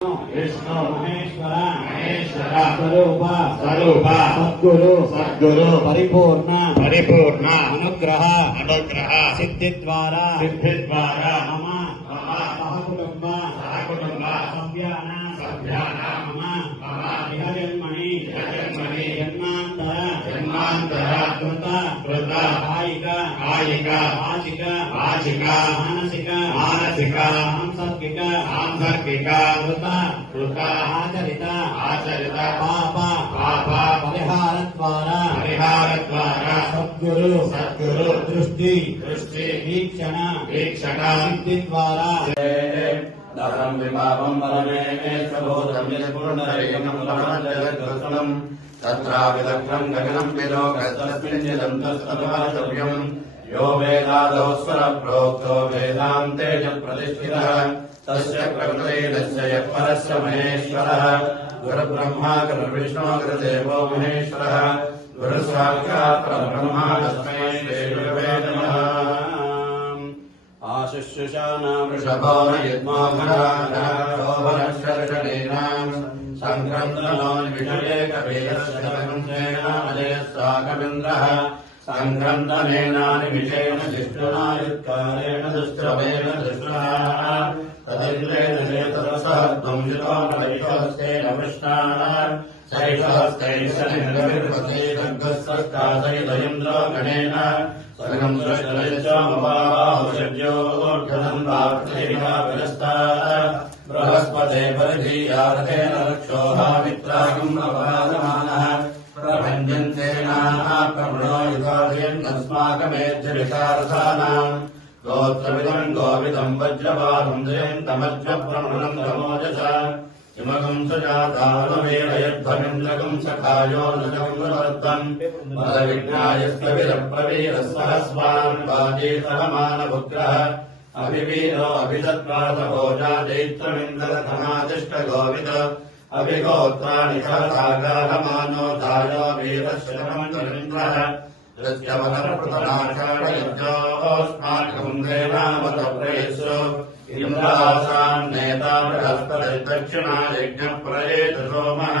विष्णु महेश्वर स्वरूप सद्गुरु परिपूर्ण अनुग्रह सिद्धि द्वारा मम सहकुटुंब सभ्यानां मम जन्मनि जन्मांतर कृत कायिक वाचिक मानसिक सांसर्गिक कृत आचरित पाप परिहार द्वारा सद्गुरु दृष्टि वीक्षण सिद्धि द्वारा दहं विभावं परमेश्वरोधं यस्पूर्णरेयं परमजगद्दर्शनं तत्राविदग्धं गगनं विलोकस्तस्मिन् जलं तत्सर्वशव्यं यो वेदादौ स्वरप्रोक्तो वेदान्ते च प्रतिष्ठितः तस्य प्रकृतेरस्य यः परस्य महेश्वरः गुरुब्रह्मा गुरुर्विष्णु गुरुदेवो महेश्वरः गुरुसाक्षात् परब्रह्म तस्मै श्रीगुरवे नमः। आशुश्रुषाणां वृषभो न यद्मोघराशोभनशर्षणीनां सङ्क्रन्दनोन्विषये कपिलश्चेनामजयस्साकमिन्द्रः सङ्क्रन्दनेनानिमिषेण जिष्णुना युत्कारेण दुष्टवेन दृष्टः तदिन्द्रेण चेतरसः त्वं युतोऽनैकहस्तेन कृष्णाः सैषहस्तैश्चनिर्गविर्वसे सर्गस्रष्टासैतयन्द्रो गणेन सर्गं सृष्टयश्चमबाहुषड्योर्धनं वाक्तेना विरस्ताः बृहस्पते परिधीयार्थेन रक्षोहामित्रागम् अपादमानः प्रभञ्जन्तेनाः प्रमणो युधादयन्नस्माकमेध्यविशारसानाम् गोत्रमिदम् गोविदम् वज्रपादम् जयन्तमज्रप्रमणम् तमोजसा इमगम् सुजातानुमेलयध्वमिन्द्रकम् सखायो नजम् प्रवर्तम् मदविज्ञायस्तविरप्रवीरस्सहस्वान् वाजेतरमानपुत्रः अभिवीरो अभिदत्पादभोजा चैत्रमिन्द्रधनादिष्टगोविद अभिगोत्राणि सहसागारमानो धायो वीरश्रमम् तरिन्द्रः यज्ञवदप्रतनाषाढयज्ञोऽस्माकम् देनामतप्रेषु इन्द्रासाम् नेता बृहस्पतिर्दक्षिणा यज्ञप्रयेत सोमः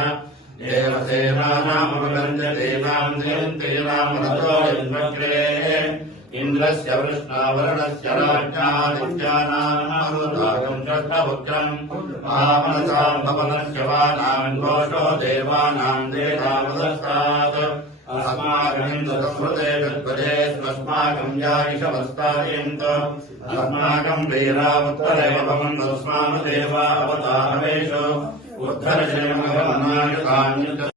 देवसेनानामभिगञ्जतेनाम् जयन्तीनामनतो इन्द्रग्रेः इन्द्रस्य वृष्णावरणस्य राज्ञादित्यानामनुदागम् षष्ठपुत्रम् महामनसाम् भवनस्य वानाम् घोषो देवानाम् देवामदस्तात् अस्माकमिन्द्रस्मृते गद्वजे स्वस्माकम् यायिषवस्तायन्त अस्माकम् वीरावुत्तरेव भवन्तस्मान् देवा अवतारवेषु उद्धरजयमगमनायकान्युत